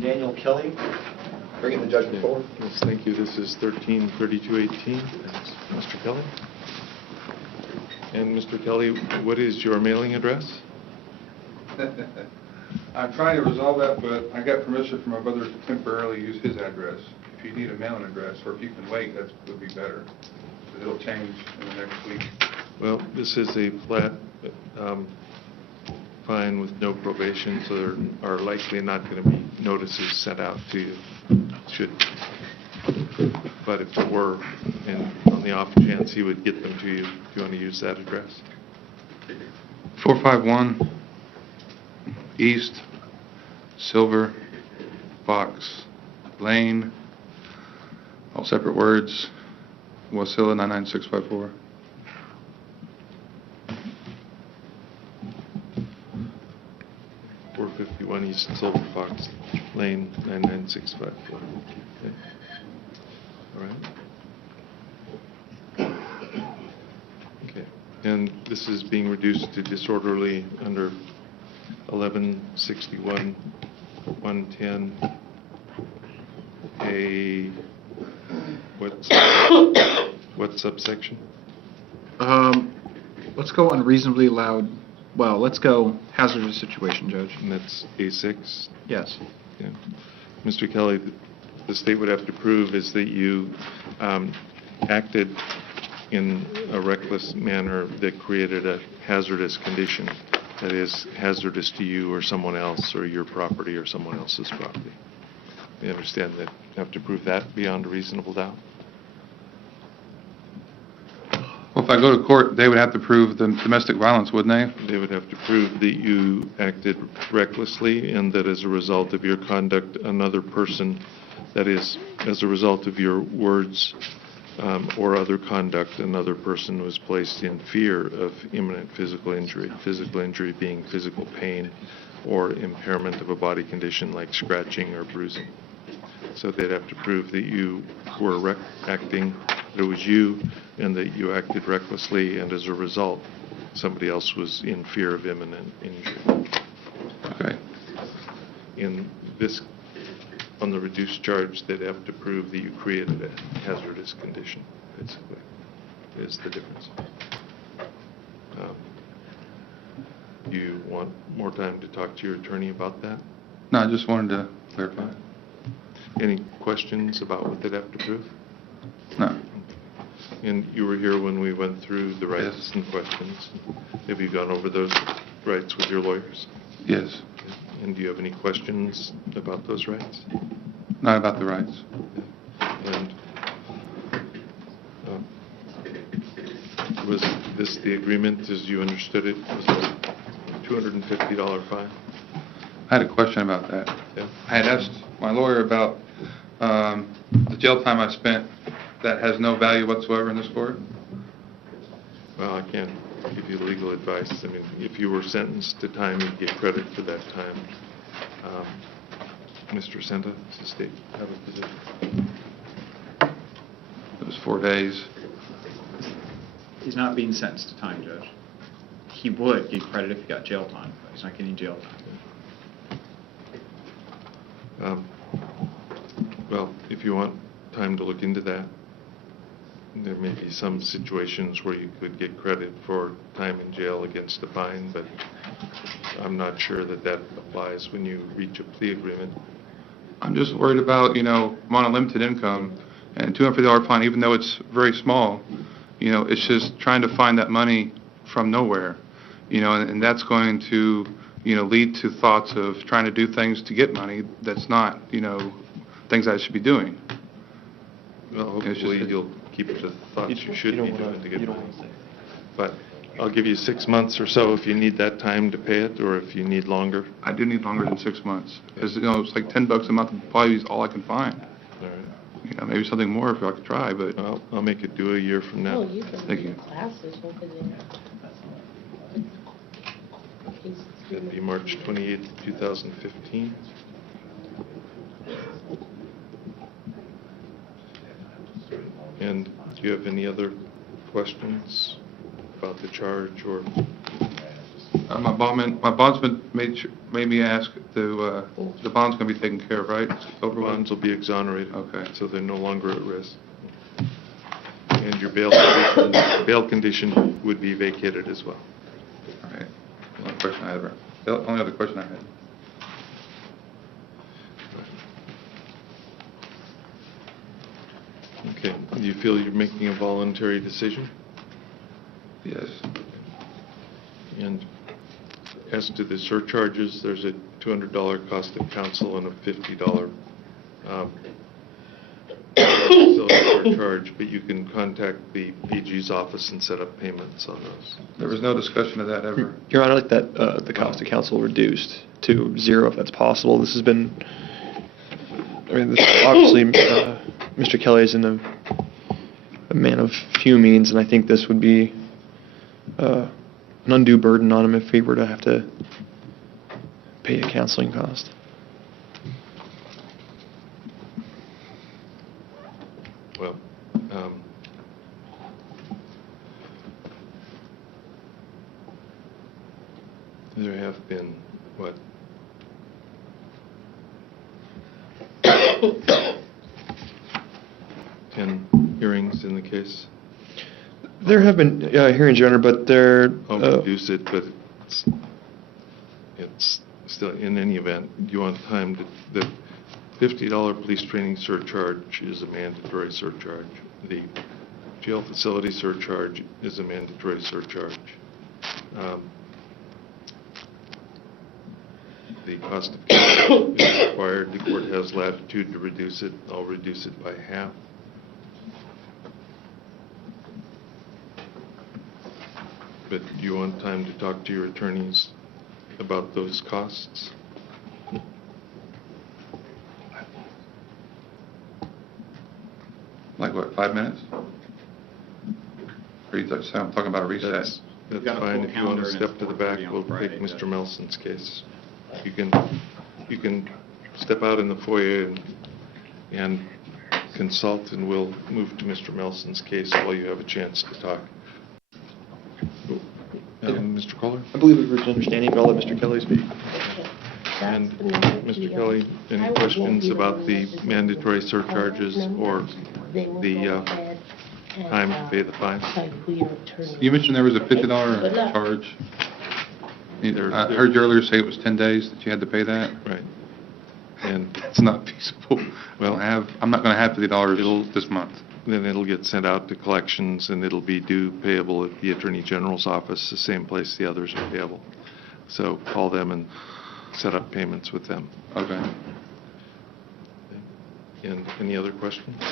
Daniel Kelly. Bringing the judgment forward. Yes, thank you. This is 13-3218. That's Mr. Kelly. And Mr. Kelly, what is your mailing address? I'm trying to resolve that, but I got permission from my brother to temporarily use his address. If you need a mailing address, or if you can wait, that would be better. It'll change in the next week. Well, this is a flat fine with no probation, so there are likely not going to be notices sent out to you. But if it were, and on the off chance he would get them to you, do you want to use that address? 451 East Silver Box Lane, all separate words, Wasilla 99654. East Silver Fox Lane 99654. Okay. All right. Okay. And this is being reduced to disorderly under 1161-110. What subsection? Let's go unreasonably loud. Well, let's go hazardous situation, Judge. And that's A6? Yes. Yeah. Mr. Kelly, the state would have to prove is that you acted in a reckless manner that created a hazardous condition, that is hazardous to you or someone else or your property or someone else's property. You understand that you have to prove that beyond a reasonable doubt? Well, if I go to court, they would have to prove the domestic violence, wouldn't they? They would have to prove that you acted recklessly and that as a result of your conduct, another person, that is, as a result of your words or other conduct, another person was placed in fear of imminent physical injury being physical pain or impairment of a body condition like scratching or bruising. So they'd have to prove that you were acting, that it was you, and that you acted recklessly, and as a result, somebody else was in fear of imminent injury. Okay. In this, on the reduced charge, they'd have to prove that you created a hazardous condition, basically, is the difference. Do you want more time to talk to your attorney about that? No, I just wanted to clarify. Any questions about what they'd have to prove? No. And you were here when we went through the rights and questions. Have you gone over those rights with your lawyers? Yes. And do you have any questions about those rights? Not about the rights. And was this the agreement as you understood it? Was it a $250 fine? I had a question about that. Yeah. I had asked my lawyer about the jail time I spent that has no value whatsoever in this court. Well, I can't give you legal advice. I mean, if you were sentenced to time, you'd get credit for that time. Mr. Senta, does the state have a position? It was 4 days. He's not being sentenced to time, Judge. He would get credit if he got jail time, but he's not getting jail time. Well, if you want time to look into that, there may be some situations where you could get credit for time in jail against a fine, but I'm not sure that that applies when you reach a plea agreement. I'm just worried about, I'm on a limited income, and $250 fine, even though it's very small, it's just trying to find that money from nowhere, and that's going to, lead to thoughts of trying to do things to get money that's not, things I should be doing. Well, hopefully you'll keep the thoughts you should be doing to get money. But I'll give you 6 months or so if you need that time to pay it, or if you need longer. I do need longer than 6 months, because, it's like $10 a month, probably is all I can find. All right. Maybe something more if I could try, but... Well, I'll make it do a year from now. Oh, you can Thank do you. classes over there. That'd be March 28th, 2015. And do you have any other questions about the charge or My bondsman made me ask to, the bond's going to be taken care of, right? It's over with? Bonds will be exonerated. Okay. So they're no longer at risk. And your bail condition would be vacated as well. All right. The only other question I had. Okay. Do you feel you're making a voluntary decision? Yes. And as to the surcharges, there's a $200 cost of counsel and a $50 facility surcharge, but you can contact the AG's office and set up payments on those. There was no discussion of that ever. Your Honor, I'd like that the cost of counsel reduced to 0 if that's possible. This has been, obviously, Mr. Kelly is a man of few means, and I think this would be an undue burden on him if he were to have to pay a counseling cost. Well, there have been, 10 hearings in the case? There have been hearings, Your Honor, but they're... I'll reduce it, but it's still, in any event, you want time to, the $50 police training surcharge is a mandatory surcharge. The jail facility surcharge is a mandatory surcharge. The cost of counsel is required. The court has latitude to reduce it. I'll reduce it by half. But do you want time to talk to your attorneys about those costs? Like what, 5 minutes? Or you sound talking about a recess? That's We've got a fine. full If you want to calendar and step it's to the back, 4:30 on we'll Friday, take Mr. Judge. Melson's case. You can step out in the foyer and consult, and we'll move to Mr. Melson's case while you have a chance to talk. Mr. Kohler? I believe we've reached an understanding, but I'll let Mr. Kelly speak. And Mr. Kelly, any questions about the mandatory surcharges or the time to pay the fine? You mentioned there was a $50 charge. I heard you earlier say it was 10 days that you had to pay that. Right. And It's not feasible. Well, I'm not going to have $50 this month. then it'll get sent out to collections, and it'll be due payable at the Attorney General's office, the same place the others are payable. So call them and set up payments with them. Okay. And any other questions?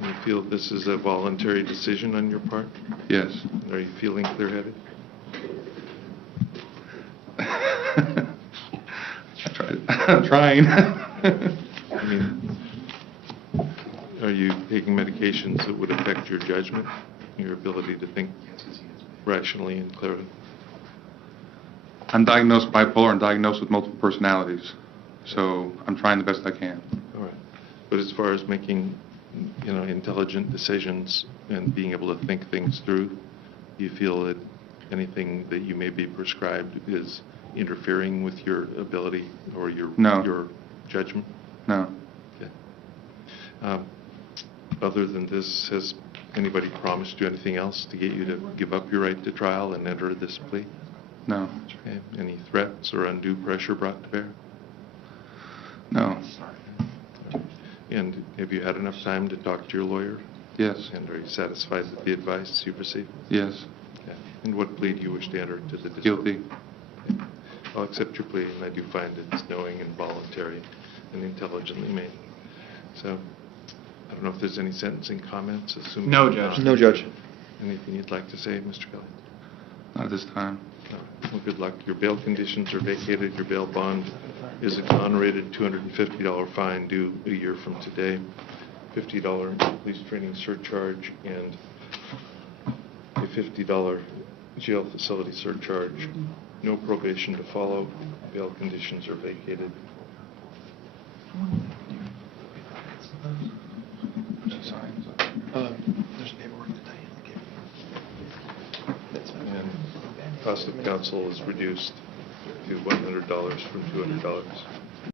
You feel this is a voluntary decision on your part? Yes. Are you feeling clear-headed? I'm trying. I mean, are you taking medications that would affect your judgment, your ability to think rationally and clearly? I'm diagnosed bipolar and diagnosed with multiple personalities, so I'm trying the best I can. All right. But as far as making, intelligent decisions and being able to think things through, do you feel that anything that you may be prescribed is interfering with your ability or your judgment? No. Okay. Other than this, has anybody promised you anything else to get you to give up your right to trial and enter this plea? No. Okay. Any threats or undue pressure brought to bear? No. And have you had enough time to talk to your lawyer? Yes. And are you satisfied with the advice you've received? Yes. Okay. And what plea do you wish to enter to the district? Guilty. Okay. I'll accept your plea, and I do find it's knowing and voluntary and intelligently made. So, I don't know if there's any sentencing comments, assuming... No, Judge. No, Judge. Anything you'd like to say, Mr. Kelly? Not at this time. No. Well, good luck. Your bail conditions are vacated. Your bail bond is exonerated. $250 fine due a year from today. $50 police training surcharge and a $50 jail facility surcharge. No probation to follow. Bail conditions are vacated. There's paperwork today. And cost of counsel is reduced to $100 from $200.